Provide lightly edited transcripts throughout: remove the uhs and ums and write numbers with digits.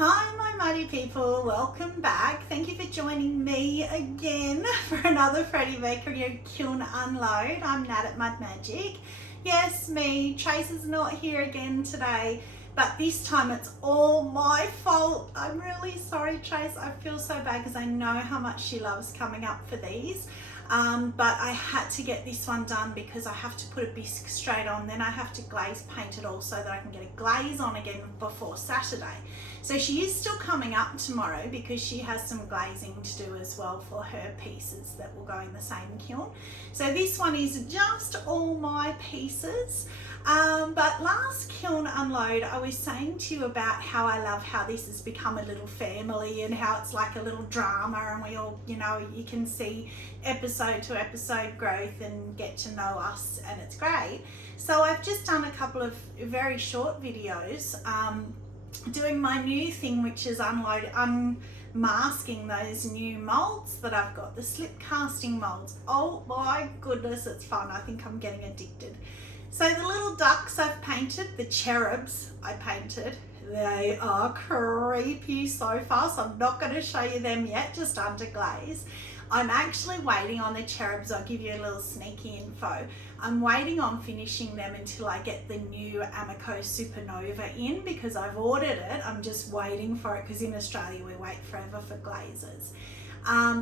Hi my mighty people, welcome back. Thank you for joining me again for another Freddie Bakery kiln unload. I'm Nat at Mud Magic. Yes, me. Trace is not here again today, but this time it's all my fault. I'm really sorry, Trace. I feel so bad because I know how much she loves coming up for these. But I had to get this one done because I have to put a bisque straight on, then I have to glaze paint it all so that I can get a glaze on again before Saturday. So she is still coming up tomorrow because she has some glazing to do as well for her pieces that will go in the same kiln. So this one is just all my pieces. But last kiln unload, I was saying to you about how I love how this has become a little family and how it's like a little drama, and we all, you can see episode to episode growth and get to know us, and it's great. So I've just done a couple of very short videos doing my new thing, which is unmasking those new molds that I've got, the slip casting molds. Oh my goodness, it's fun. I think I'm getting addicted. So the little ducks I've painted, the cherubs I painted, they are creepy so far, so I'm not going to show you them yet, just under glaze. I'm actually waiting on the cherubs. I'll give you a little sneaky info. I'm waiting on finishing them until I get the new Amaco Supernova in, because I've ordered it. I'm just waiting for it because in Australia we wait forever for glazes.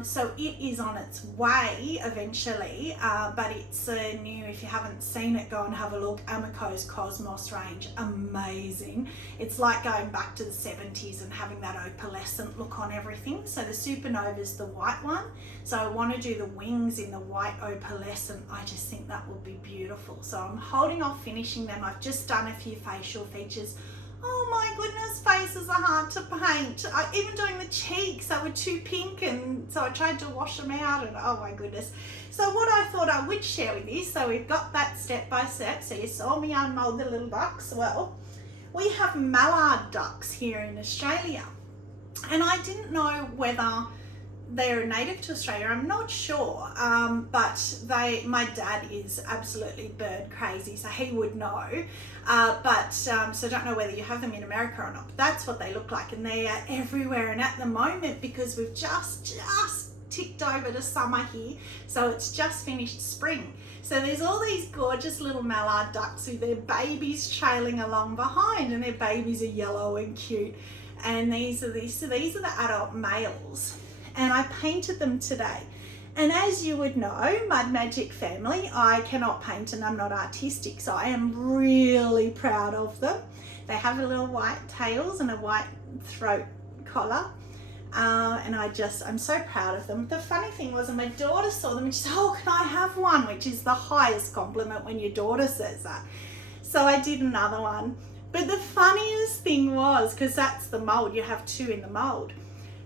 So it is on its way eventually, but it's a new, if you haven't seen it, go and have a look. Amaco's Cosmos range, amazing. It's like going back to the 70s and having that opalescent look on everything. So the Supernova is the white one. So I want to do the wings in the white opalescent. I just think that would be beautiful. So I'm holding off finishing them. I've just done a few facial features. Oh my goodness, faces are hard to paint. Even doing the cheeks, they were too pink, and so I tried to wash them out, and oh my goodness. So what I thought I would share with you, so we've got that step by step. So you saw me unmold the little ducks. Well, we have mallard ducks here in Australia, and I didn't know whether they're native to Australia. I'm not sure, but my dad is absolutely bird crazy, so he would know. So I don't know whether you have them in America or not, but that's what they look like, and they are everywhere. And at the moment, because we've just ticked over to summer here, so it's just finished spring. So there's all these gorgeous little mallard ducks with their babies trailing along behind, and their babies are yellow and cute. And these are the adult males. And I painted them today. And as you would know, Mud Magic family, I cannot paint and I'm not artistic, so I am really proud of them. They have a little white tails and a white throat collar. And I'm so proud of them. The funny thing was, when my daughter saw them, and she said, oh, can I have one? Which is the highest compliment when your daughter says that. So I did another one. But the funniest thing was, because that's the mold, you have two in the mold.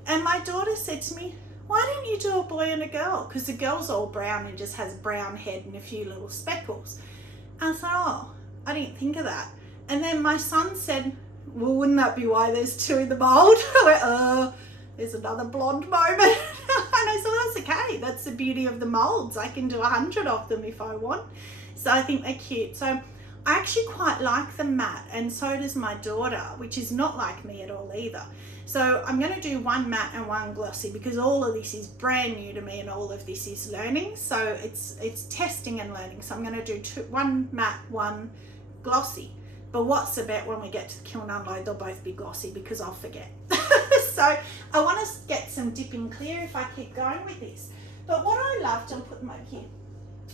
And my daughter said to me, why didn't you do a boy and a girl? Because the girl's all brown and just has brown head and a few little speckles. And I thought, oh, I didn't think of that. And then my son said, well, wouldn't that be why there's two in the mold? I went, there's another blonde moment. And I said, well, that's okay. That's the beauty of the molds. I can do 100 of them if I want. So I think they're cute. So I actually quite like the matte, and so does my daughter, which is not like me at all either. So I'm going to do one matte and one glossy, because all of this is brand new to me and all of this is learning. So it's testing and learning. So I'm going to do one matte, one glossy. But what's the bet when we get to the kiln unload, they'll both be glossy because I'll forget. So I want to get some dipping clear if I keep going with this. But what I loved, I'll put them over here.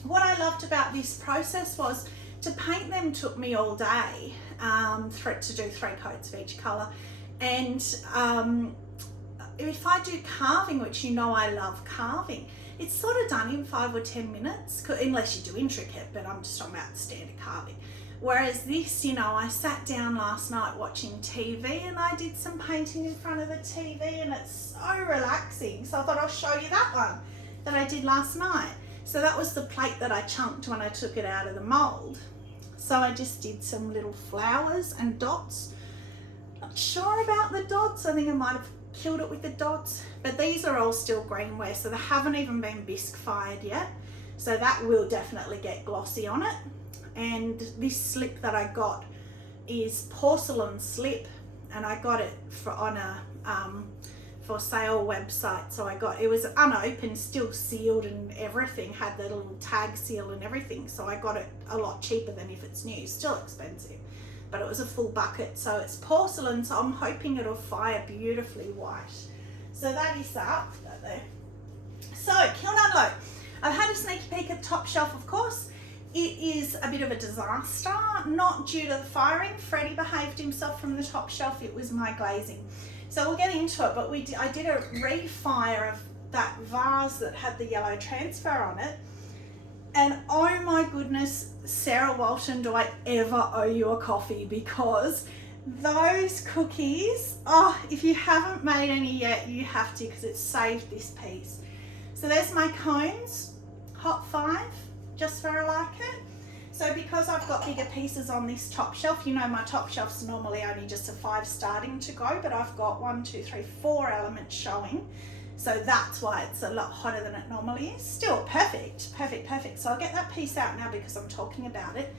What I loved about this process was to paint them took me all day, to do 3 coats of each colour. And if I do carving, which you know I love carving, it's sort of done in 5 or 10 minutes, unless you do intricate, but I'm just talking about standard carving. Whereas this, I sat down last night watching TV and I did some painting in front of the TV, and it's so relaxing. So I thought I'll show you that one that I did last night. So that was the plate that I chunked when I took it out of the mold. So I just did some little flowers and dots. Not sure about the dots. I think I might have killed it with the dots, but these are all still greenware, so they haven't even been bisque fired yet. So that will definitely get glossy on it. And this slip that I got is porcelain slip, and I got it on a for sale website. So it was unopened, still sealed and everything, had the little tag seal and everything. So I got it a lot cheaper than if it's new, still expensive, but it was a full bucket. So it's porcelain, so I'm hoping it'll fire beautifully white. So that is up there. So kiln unload. I've had a sneaky peek at top shelf, of course. It is a bit of a disaster, not due to the firing. Freddie behaved himself from the top shelf. It was my glazing. So we'll get into it, but I did a refire of that vase that had the yellow transfer on it. And oh my goodness, Sarah Walton, do I ever owe you a coffee? Because those cookies, oh, if you haven't made any yet, you have to, because it saved this piece. So there's my cones, hot 5, just where I like it. So because I've got bigger pieces on this top shelf, you know my top shelf's normally only just a 5 starting to go, but I've got 1, 2, 3, 4 elements showing. So that's why it's a lot hotter than it normally is. Still perfect, perfect, perfect. So I'll get that piece out now because I'm talking about it.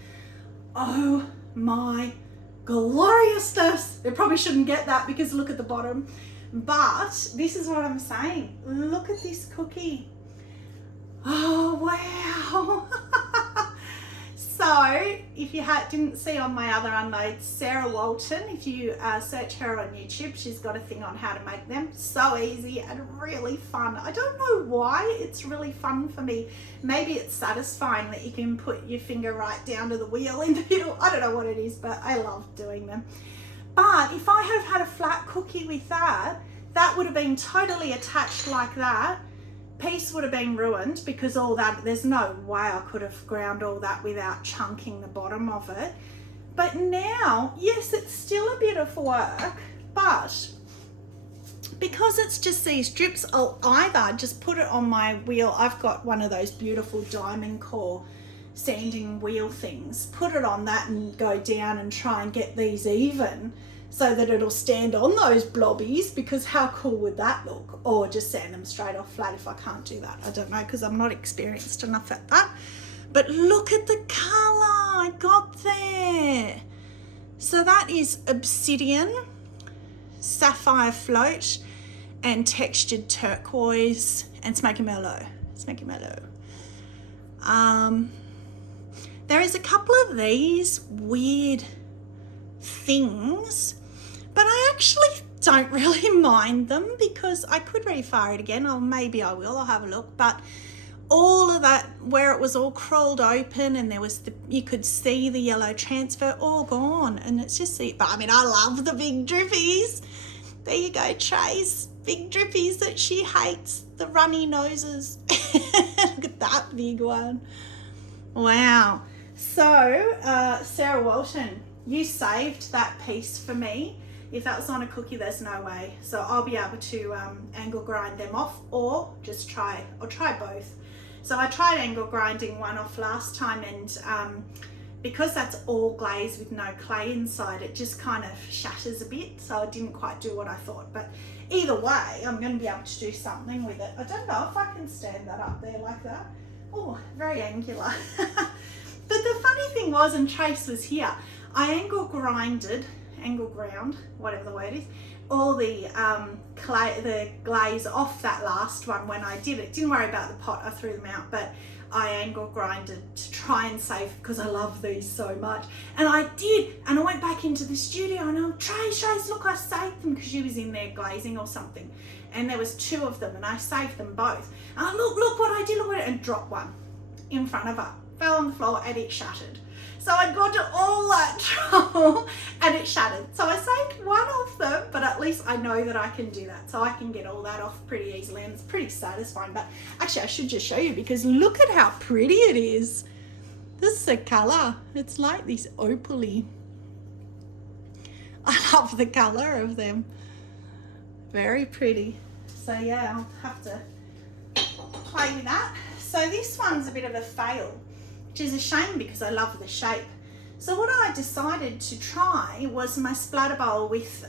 Oh my gloriousness. It probably shouldn't get that because look at the bottom. But this is what I'm saying. Look at this cookie. Oh, wow. So if you didn't see on my other unloads, Sarah Walton, if you search her on YouTube, she's got a thing on how to make them. So easy and really fun. I don't know why it's really fun for me. Maybe it's satisfying that you can put your finger right down to the wheel in the middle. I don't know what it is, but I love doing them. But if I have had a flat cookie with that, that would have been totally attached like that. Piece would have been ruined because all that, there's no way I could have ground all that without chunking the bottom of it. But now, yes, it's still a bit of work, but because it's just these strips, I'll either just put it on my wheel. I've got one of those beautiful diamond core sanding wheel things, put it on that and go down and try and get these even so that it'll stand on those blobbies, because how cool would that look? Or just sand them straight off flat if I can't do that. I don't know, because I'm not experienced enough at that. But look at the colour I got there. So that is obsidian, sapphire float, and textured turquoise and smoky mellow. Smoky mellow. There is a couple of these weird things, but I actually don't really mind them because I could refire it again, or maybe I will, I'll have a look. But all of that, where it was all crawled open and there was you could see the yellow transfer, all gone. And it's just but I mean, I love the big drippies. There you go, Trace, big drippies that she hates, the runny noses. Look at that big one. Wow. So Sarah Walton, you saved that piece for me. If that was on a cookie, there's no way. So I'll be able to angle grind them off, or just try both. So I tried angle grinding one off last time, and because that's all glaze with no clay inside, it just kind of shatters a bit. So I didn't quite do what I thought. But either way, I'm going to be able to do something with it. I don't know if I can stand that up there like that. Oh, very angular. But the funny thing was, and Trace was here, I angle ground, whatever the word is, all the glaze off that last one when I did it. Didn't worry about the pot, I threw them out, but I angle grinded to try and save, because I love these so much. And I did, and I went back into the studio and I'm, Trace, look, I saved them, because she was in there glazing or something. And there was 2 of them and I saved them both. And look what I did, and dropped one in front of her. Fell on the floor and it shattered. So I got to all that trouble and it shattered. So I saved one of them, but at least I know that I can do that. So I can get all that off pretty easily, and it's pretty satisfying. But actually I should just show you, because look at how pretty it is. This is the colour. It's like this opaly. I love the colour of them. Very pretty. So yeah, I'll have to play with that. So this one's a bit of a fail, which is a shame because I love the shape. So what I decided to try was my splatter bowl with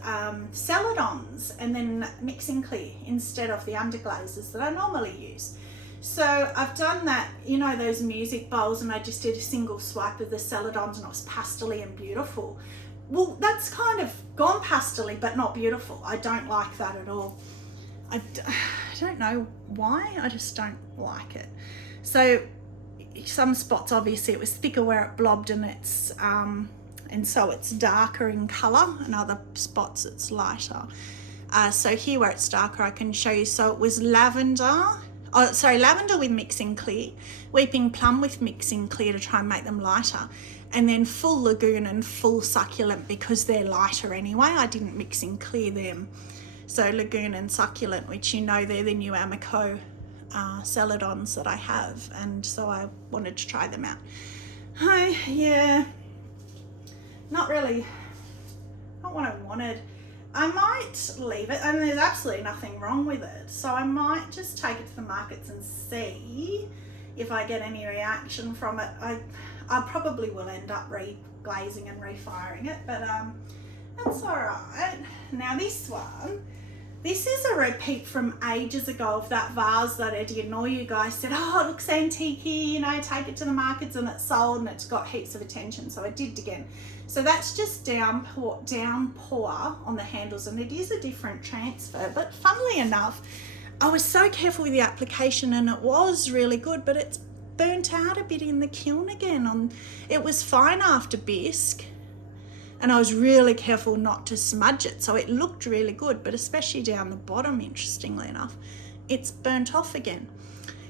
celadons, and then mixing clear instead of the underglazes that I normally use. So I've done that, you know, those music bowls, and I just did a single swipe of the celadons and it was pastel-y and beautiful. well, that's kind of gone pastel-y, but not beautiful. I don't like that at all. I don't know why, I just don't like it. So some spots, obviously it was thicker where it blobbed, and it's and so it's darker in colour, and other spots it's lighter. So here where it's darker, I can show you. So it was lavender with mixing clear, weeping plum with mixing clear to try and make them lighter, and then full lagoon and full succulent because they're lighter anyway. I didn't mix in clear them. So lagoon and succulent, which you know they're the new Amaco celadons that I have, and so I wanted to try them out. Oh yeah, not really, not what I wanted. I might leave it, and there's absolutely nothing wrong with it, so I might just take it to the markets and see if I get any reaction from it. I probably will end up re-glazing and refiring it, but that's all right. Now this one, this is a repeat from ages ago of that vase that I did, and all you guys said, oh, it looks antique-y, you know, take it to the markets, and it's sold and it's got heaps of attention, so I did it again. So that's just downpour on the handles, and it is a different transfer, but funnily enough, I was so careful with the application and it was really good, but it's burnt out a bit in the kiln again. It was fine after bisque, and I was really careful not to smudge it, so it looked really good, but especially down the bottom, interestingly enough, it's burnt off again.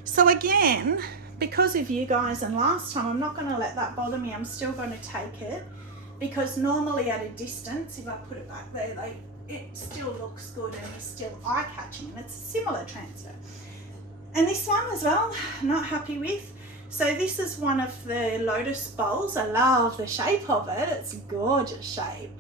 So again, because of you guys and last time, I'm not going to let that bother me. I'm still going to take it, because normally at a distance, if I put it back there, it still looks good and is still eye-catching, and it's a similar transfer. And this one as well, not happy with. So this is one of the lotus bowls. I love the shape of it. It's a gorgeous shape.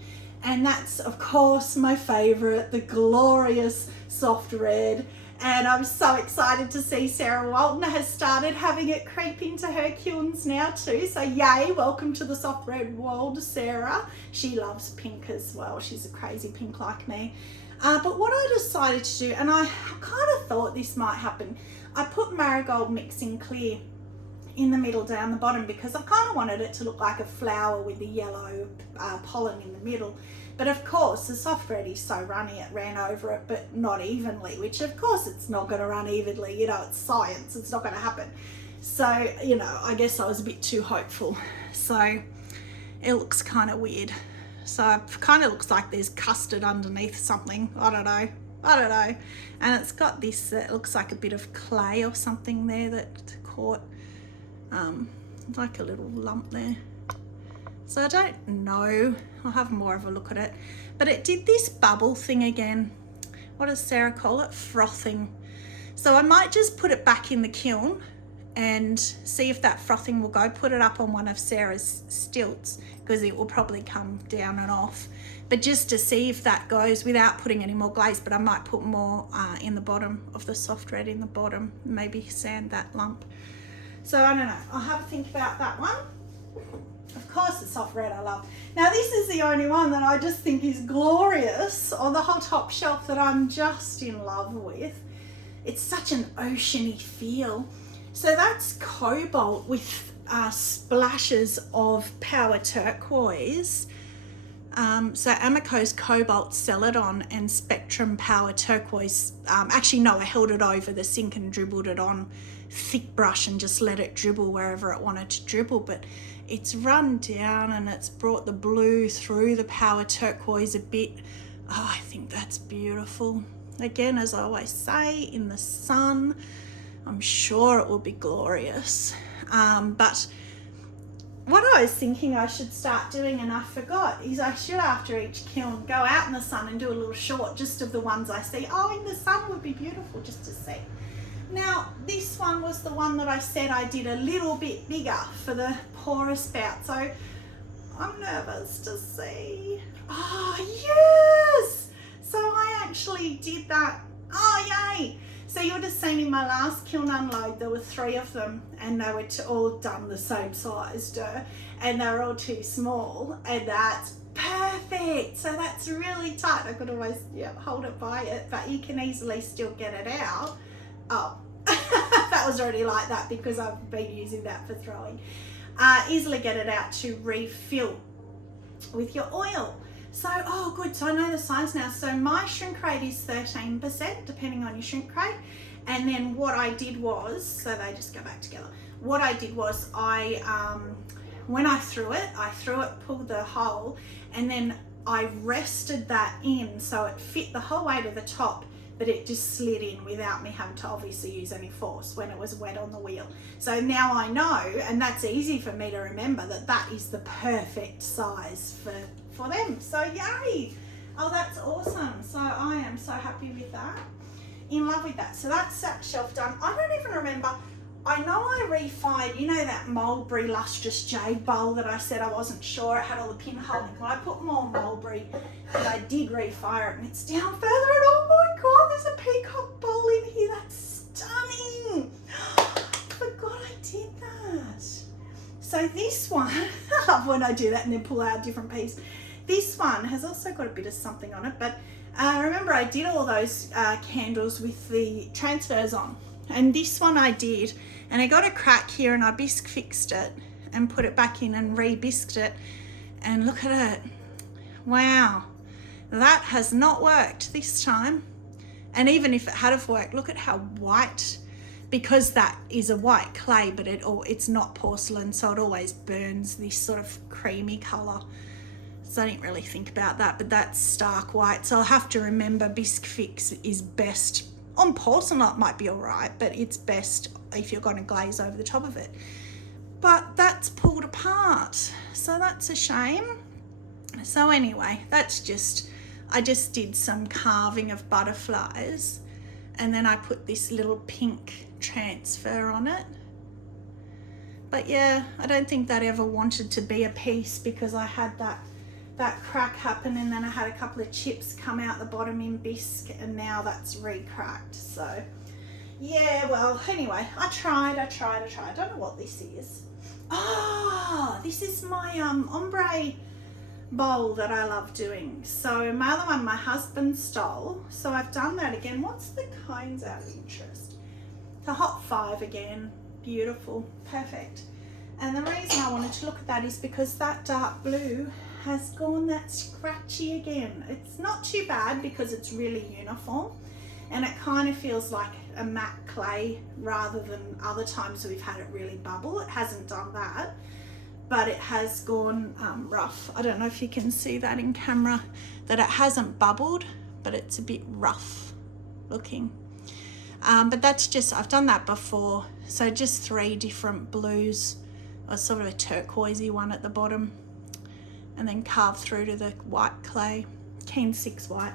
And that's, of course, my favorite, the glorious soft red. And I'm so excited to see Sarah Walton has started having it creep into her kilns now too. So yay, welcome to the soft red world, Sarah. She loves pink as well. She's a crazy pink like me. But what I decided to do, and I kind of thought this might happen, I put marigold mixing clear in the middle down the bottom, because I kind of wanted it to look like a flower with the yellow pollen in the middle. But of course the soft red is so runny, it ran over it, but not evenly, which of course it's not going to run evenly, you know, it's science, it's not going to happen. So, you know, I guess I was a bit too hopeful. So it looks kind of weird. So it kind of looks like there's custard underneath something, I don't know. And it's got this, it looks like a bit of clay or something there that caught like a little lump there. So I don't know, I'll have more of a look at it, but it did this bubble thing again. What does Sarah call it? Frothing. So I might just put it back in the kiln and see if that frothing will go. Put it up on one of Sarah's stilts, because it will probably come down and off, but just to see if that goes without putting any more glaze. But I might put more in the bottom of the soft red in the bottom, maybe sand that lump. So I don't know, I'll have a think about that one. Of course the soft red I love. Now this is the only one that I just think is glorious on the whole top shelf that I'm just in love with. It's such an oceany feel. So that's cobalt with splashes of power turquoise. So Amaco's Cobalt Celadon and Spectrum Power Turquoise. Actually no, I held it over the sink and dribbled it on thick brush and just let it dribble wherever it wanted to dribble, but it's run down and it's brought the blue through the power turquoise a bit. Oh, I think that's beautiful. Again, as I always say, in the sun, I'm sure it will be glorious. But what I was thinking I should start doing, and I forgot, is I should, after each kiln, go out in the sun and do a little short just of the ones I see. Oh, in the sun would be beautiful just to see. Now, this one was the one that I said I did a little bit bigger for the porous spout, so I'm nervous to see. Oh, yes! So I actually did that. Oh, yay! So you would have seen in my last kiln unload, there were 3 of them, and they were all done the same size, and they were all too small, and that's perfect. So that's really tight. I could always hold it by it, but you can easily still get it out. Oh, that was already like that because I've been using that for throwing. Easily get it out to refill. with your oil. So, oh good, so I know the size now. So my shrink rate is 13%, depending on your shrink rate. And then what I did was, so they just go back together. What I did was when I threw it, pulled the hole, and then I rested that in so it fit the whole way to the top, but it just slid in without me having to obviously use any force when it was wet on the wheel. So now I know, and that's easy for me to remember, that that is the perfect size for them. So yay! Oh, that's awesome. So I am so happy with that. In love with that. So that's that shelf done. I don't even remember. I know I refired, you know that Mulberry Lustrous Jade bowl that I said I wasn't sure, it had all the pinhole in it. Well, I put more Mulberry, but I did refire it, and it's down further, and oh my god, there's a Peacock bowl in here. That's stunning. I forgot I did that. So this one, I love when I do that and then pull out a different piece. This one has also got a bit of something on it, but remember I did all those candles with the transfers on. And this one I did, and I got a crack here, and I bisque fixed it and put it back in and re-bisqued it, and look at it. Wow, that has not worked this time. And even if it had have worked, look at how white, because that is a white clay, but it's not porcelain, so it always burns this sort of creamy color. So I didn't really think about that, but that's stark white. So I'll have to remember bisque fix is best. On porcelain it might be all right, but it's best if you're going to glaze over the top of it. But that's pulled apart, so that's a shame. So anyway, that's just, I just did some carving of butterflies, and then I put this little pink transfer on it. But yeah, I don't think that ever wanted to be a piece, because I had that crack happen, and then I had a couple of chips come out the bottom in bisque, and now that's re-cracked. So yeah, well, anyway, I tried. I don't know what this is. Oh, this is my ombre bowl that I love doing. So my other one my husband stole, so I've done that again. What's the cones out of interest? The Hot 5 again. Beautiful, perfect. And the reason I wanted to look at that is because that dark blue has gone that scratchy again. It's not too bad because it's really uniform, and it kind of feels like a matte clay rather than other times we've had it really bubble. It hasn't done that, but it has gone rough. I don't know if you can see that in camera, that it hasn't bubbled, but it's a bit rough looking. But that's just, I've done that before. So just 3 different blues, or sort of a turquoisey one at the bottom, and then carve through to the white clay, Keen 6 white,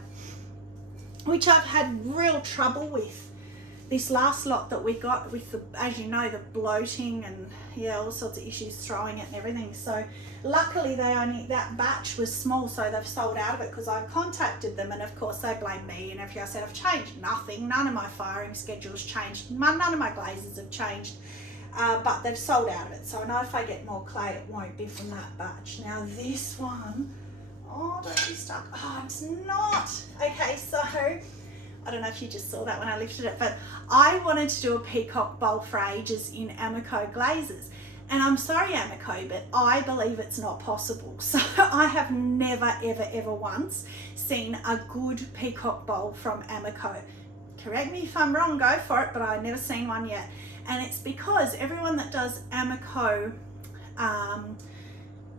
which I've had real trouble with. This last lot that we got with the, as you know, the bloating and yeah, all sorts of issues throwing it and everything. So luckily that batch was small, so they've sold out of it, because I contacted them, and of course they blame me and everything. I said I've changed nothing, none of my firing schedules changed, none of my glazes have changed. But they've sold out of it, so I know if I get more clay it won't be from that batch. Now this one, oh, don't be stuck. Oh, it's not. Okay, so I don't know if you just saw that when I lifted it, but I wanted to do a peacock bowl for ages in Amaco glazes, and I'm sorry Amaco, but I believe it's not possible. So I have never ever once seen a good peacock bowl from Amaco. Correct me if I'm wrong, go for it, but I've never seen one yet. And it's because everyone that does Amaco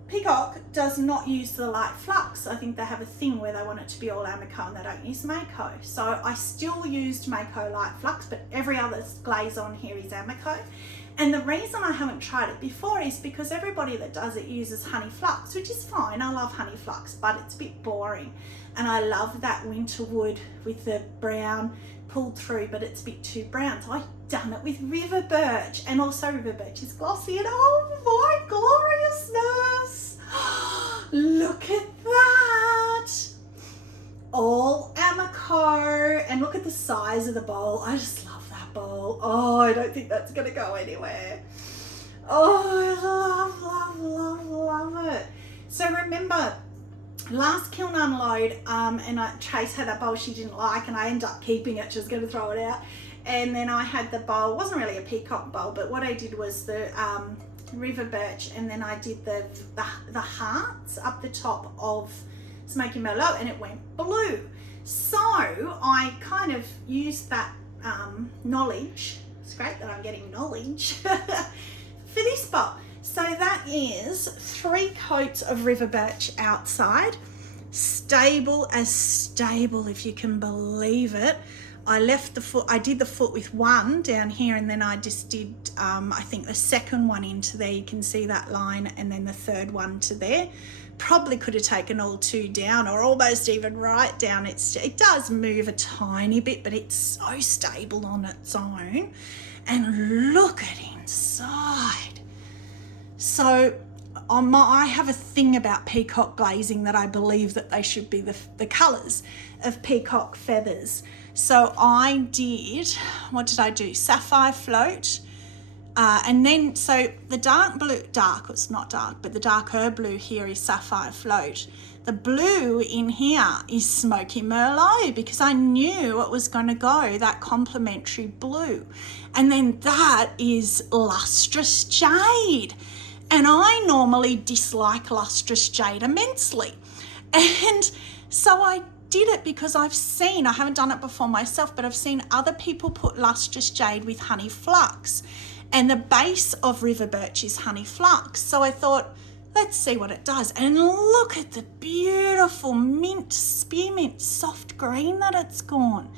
Peacock does not use the light flux. I think they have a thing where they want it to be all Amaco and they don't use Mako. So I still used Mako light flux, but every other glaze on here is Amaco. And the reason I haven't tried it before is because everybody that does it uses honey flux, which is fine. I love honey flux, but it's a bit boring. And I love that winter wood with the brown pulled through, but it's a bit too brown. So I've done it with river birch, and also river birch is glossy, and oh my gloriousness. Look at that. All Amaco, and look at the size of the bowl. I just love that bowl. Oh, I don't think that's gonna go anywhere. Oh, I love it. So remember, last kiln unload, and Chase had that bowl she didn't like, and I ended up keeping it. She was going to throw it out. And then I had the bowl, it wasn't really a peacock bowl, but what I did was the river birch, and then I did the hearts up the top of Smoky Merlot, and it went blue. So I kind of used that knowledge. It's great that I'm getting knowledge for this bowl. So that is 3 coats of river birch outside, stable as stable, if you can believe it. I left the foot, I did the foot with 1 down here, and then I just did, I think the second one into there, you can see that line, and then the third one to there. Probably could have taken all 2 down, or almost even right down. It does move a tiny bit, but it's so stable on its own. And look at inside. So I have a thing about peacock glazing that I believe that they should be the colours of peacock feathers. So I did, what did I do? Sapphire float. And then, so the dark blue, it's not dark, but the darker blue here is sapphire float. The blue in here is Smoky Merlot, because I knew it was going to go that complementary blue. And then that is lustrous jade. And I normally dislike lustrous jade immensely. And so I did it because I haven't done it before myself, but I've seen other people put lustrous jade with honey flux. And the base of river birch is honey flux. So I thought, let's see what it does. And look at the beautiful spearmint soft green that it's gone.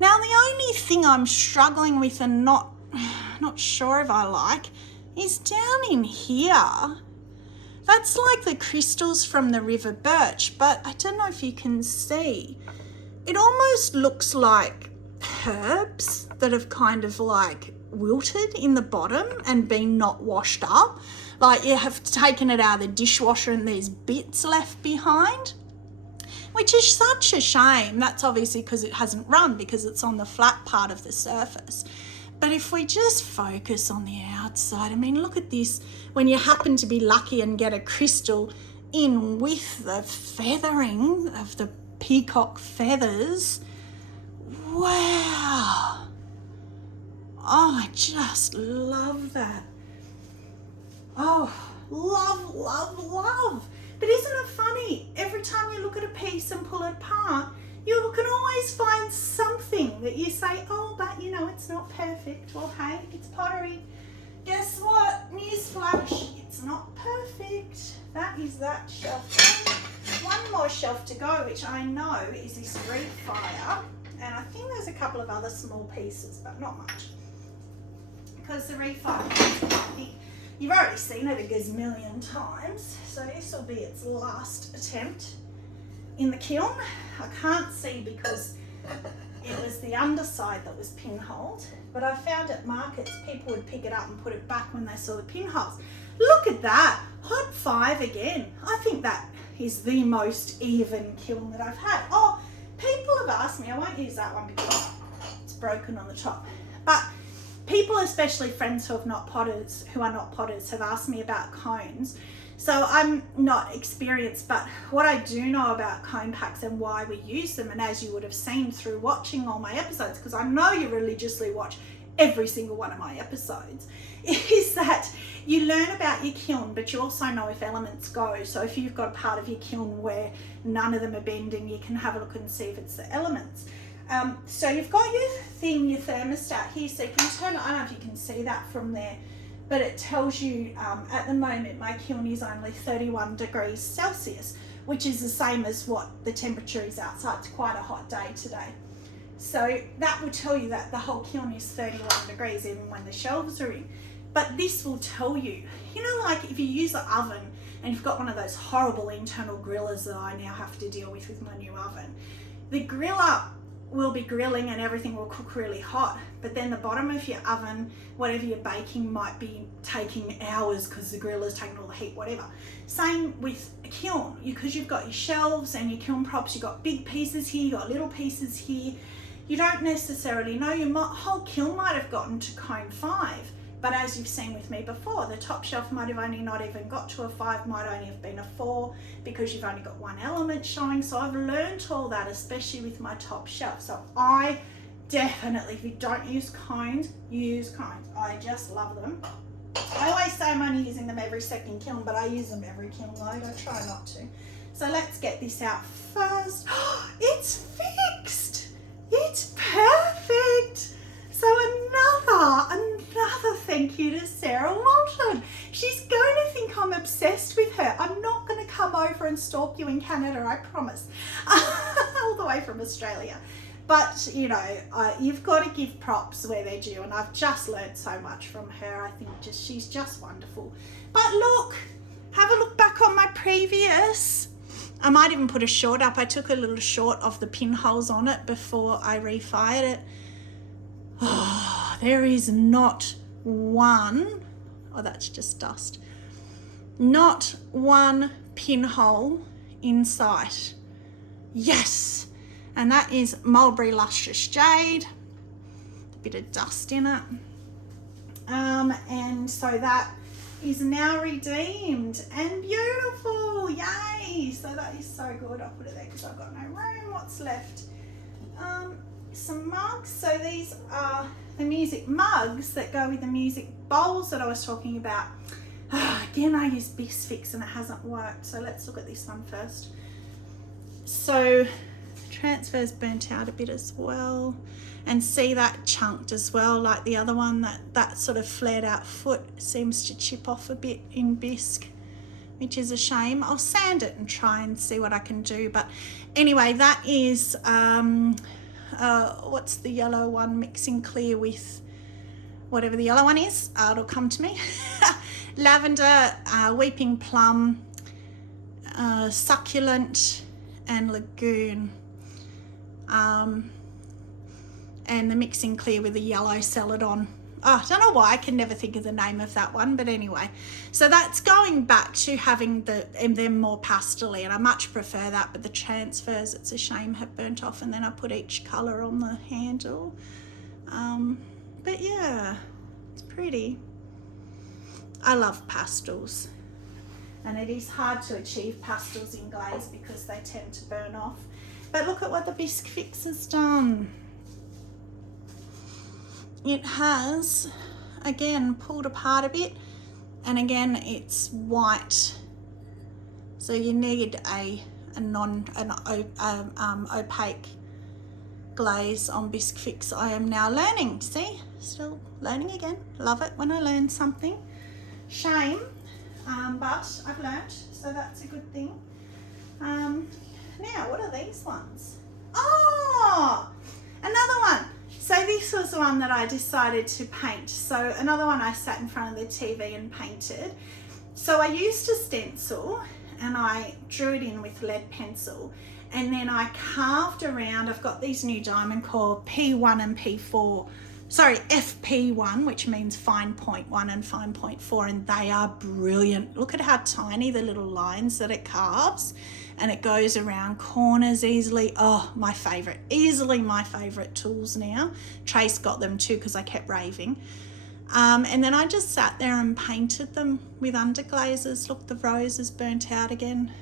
Now, the only thing I'm struggling with and not sure if I like is down in here. That's like the crystals from the river birch, but I don't know if you can see. It almost looks like herbs that have kind of like wilted in the bottom and been not washed up. Like you have taken it out of the dishwasher and there's bits left behind, which is such a shame. That's obviously because it hasn't run, because it's on the flat part of the surface. But if we just focus on the outside, I mean, look at this. When you happen to be lucky and get a crystal in with the feathering of the peacock feathers, wow. Oh, I just love that. Oh, love, love, love. But isn't it funny? Every time you look at a piece and pull it apart, you can always find something that you say, oh, but you know, it's not perfect. Well, hey, it's pottery. Guess what? Newsflash, it's not perfect. That is that shelf. One more shelf to go, which I know is this reed fire. And I think there's a couple of other small pieces, but not much. Because the reed fire is quite big. You've already seen it a gazillion times. So this will be its last attempt in the kiln. I can't see because it was the underside that was pinholed, but I found at markets people would pick it up and put it back when they saw the pinholes. Look at that, hot 5 again. I think that is the most even kiln that I've had. Oh, people have asked me, I won't use that one because it's broken on the top, but people, especially friends who are not potters, have asked me about cones. So I'm not experienced, but what I do know about cone packs and why we use them, and as you would have seen through watching all my episodes, because I know you religiously watch every single one of my episodes, is that you learn about your kiln, but you also know if elements go. So if you've got a part of your kiln where none of them are bending, you can have a look and see if it's the elements. So you've got your thing, your thermostat here, so you can turn it, I don't know if you can see that from there, but it tells you at the moment my kiln is only 31 degrees Celsius, which is the same as what the temperature is outside. It's quite a hot day today. So that will tell you that the whole kiln is 31 degrees even when the shelves are in. But this will tell you, you know, like if you use an oven and you've got one of those horrible internal grillers that I now have to deal with my new oven, the griller will be grilling and everything will cook really hot, but then the bottom of your oven, whatever you're baking, might be taking hours because the grill is taking all the heat, whatever. Same with a kiln, because you've got your shelves and your kiln props, you've got big pieces here, you've got little pieces here. You don't necessarily know, your whole kiln might have gotten to cone 5, but as you've seen with me before, the top shelf might have only not even got to a 5, might only have been a 4 because you've only got one element showing. So I've learned all that, especially with my top shelf. So I definitely, if you don't use cones, use cones. I just love them. I always say I'm only using them every second kiln, but I use them every kiln load. I try not to. So let's get this out first. It's fixed. It's perfect. So another thank you to Sarah Walton. She's going to think I'm obsessed with her. I'm not going to come over and stalk you in Canada, I promise. All the way from Australia. But, you know, you've got to give props where they're due, and I've just learned so much from her. I think she's just wonderful. But look, have a look back on my previous. I might even put a short up. I took a little short of the pinholes on it before I refired it. Oh, there is not one, oh, that's just dust. Not one pinhole in sight. Yes. And that is Mulberry Lustrous Jade, a bit of dust in it. And so that is now redeemed and beautiful, yay. So that is so good. I'll put it there because I've got no room. What's left? Some mugs. So these are the music mugs that go with the music bowls that I was talking about. Again, I used Bisfix and it hasn't worked. So let's look at this one first. So transfer's burnt out a bit as well, and see that chunked as well, like the other one, that sort of flared out foot seems to chip off a bit in bisque, which is a shame. I'll sand it and try and see what I can do. But anyway, that is what's the yellow one, mixing clear with whatever the yellow one is, it'll come to me. Lavender, weeping plum, succulent and lagoon. And the mixing clear with the yellow celadon. Oh, I don't know why I can never think of the name of that one, but anyway. So that's going back to having them more pastel-y, and I much prefer that, but the transfers, it's a shame, have burnt off, and then I put each colour on the handle. But yeah, it's pretty. I love pastels. And it is hard to achieve pastels in glaze because they tend to burn off. But look at what the Bisque Fix has done. It has, again, pulled apart a bit, and again, it's white. So you need an opaque glaze on Bisque Fix. I am now learning, see? Still learning again. Love it when I learn something. Shame, but I've learnt, so that's a good thing. Now, what are these ones? Oh, another one. So this was the one that I decided to paint. So another one I sat in front of the TV and painted. So I used a stencil and I drew it in with lead pencil, and then I carved around. I've got these new diamond core P1 and P4. Sorry, FP1, which means fine point 1 and fine point 4, and they are brilliant. Look at how tiny the little lines that it carves, and it goes around corners easily. Oh, my favourite, easily my favourite tools now. Trace got them too because I kept raving. And then I just sat there and painted them with underglazes. Look, the rose is burnt out again.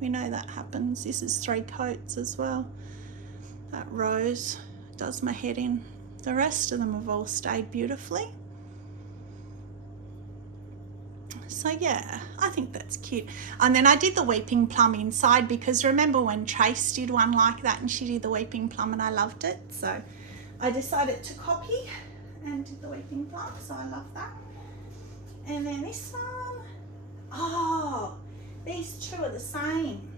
We know that happens. This is 3 coats as well. That rose does my head in. The rest of them have all stayed beautifully. So yeah, I think that's cute. And then I did the weeping plum inside, because remember when Trace did one like that and she did the weeping plum and I loved it. So I decided to copy and did the weeping plum, so I love that. And then this one, oh, these two are the same.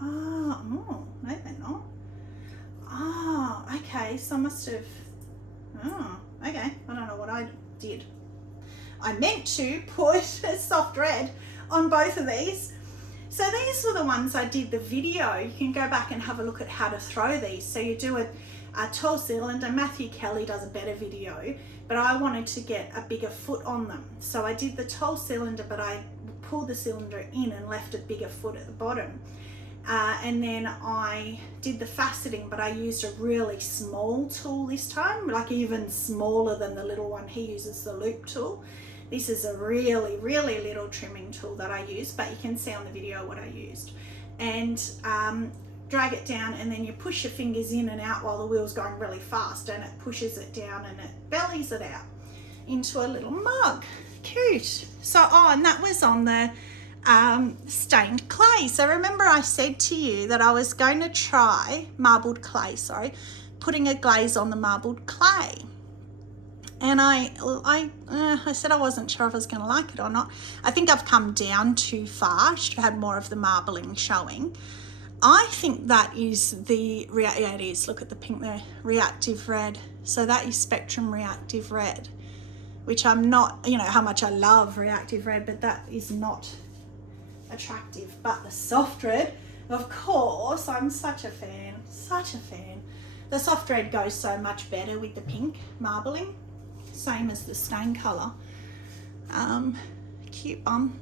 Oh, no, they're not. Oh, okay, so I must have, oh, okay, I don't know what I did. I meant to put a soft red on both of these. So these were the ones I did the video. You can go back and have a look at how to throw these. So you do a tall cylinder. Matthew Kelly does a better video, but I wanted to get a bigger foot on them. So I did the tall cylinder, but I pulled the cylinder in and left a bigger foot at the bottom. And then I did the faceting, but I used a really small tool this time, like even smaller than the little one. He uses the loop tool. This is a really, really little trimming tool that I use, but you can see on the video what I used. And drag it down, and then you push your fingers in and out while the wheel's going really fast, and it pushes it down and it bellies it out into a little mug. cute. So, and that was on the stained clay. So remember I said to you that I was going to try marbled clay, putting a glaze on the marbled clay. And I said I wasn't sure if I was going to like it or not. I think I've come down too far. I should have had more of the marbling showing. I think that is yeah, it is. Look at the pink there, reactive red. So that is Spectrum Reactive Red, which I'm not, you know, how much I love reactive red, but that is not attractive. But the soft red, of course, I'm such a fan, such a fan. The soft red goes so much better with the pink marbling, same as the stain colour. Cute one.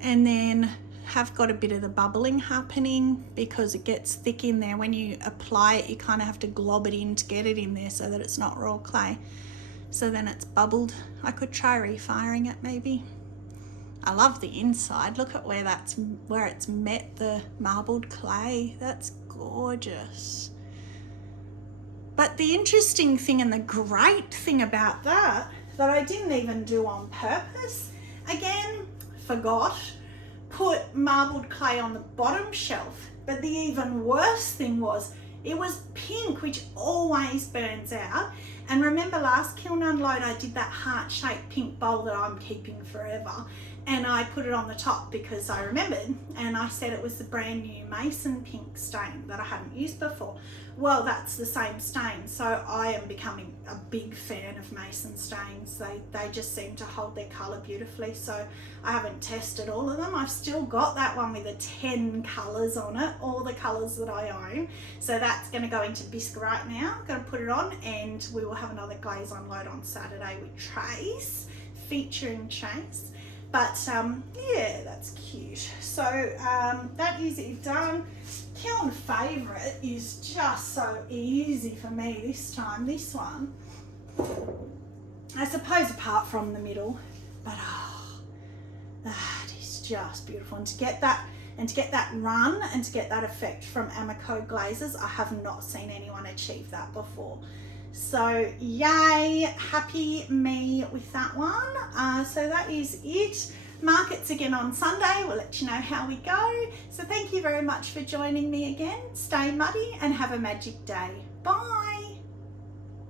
And then have got a bit of the bubbling happening because it gets thick in there. When you apply it, you kind of have to glob it in to get it in there so that it's not raw clay. So then it's bubbled. I could try refiring it maybe. I love the inside. Look at where it's met the marbled clay. That's gorgeous. But the interesting thing and the great thing about that I didn't even do on purpose, again, forgot, put marbled clay on the bottom shelf. But the even worse thing was it was pink, which always burns out. And remember last kiln unload, I did that heart-shaped pink bowl that I'm keeping forever. And I put it on the top because I remembered, and I said it was the brand new Mason pink stain that I hadn't used before. Well, that's the same stain. So I am becoming a big fan of Mason stains. They just seem to hold their colour beautifully. So I haven't tested all of them. I've still got that one with the 10 colours on it, all the colours that I own. So that's going to go into bisque right now. I'm going to put it on, and we will have another glaze unload on Saturday with Trace, featuring Trace. But yeah, that's cute. So that is it done. Kiln favourite is just so easy for me this time, this one. I suppose apart from the middle, but that is just beautiful. And to get that run and to get that effect from Amaco glazes, I have not seen anyone achieve that before. So yay, happy me with that one. So that is it. Markets again on Sunday. We'll let you know how we go. So thank you very much for joining me again. Stay muddy and have a magic day. Bye.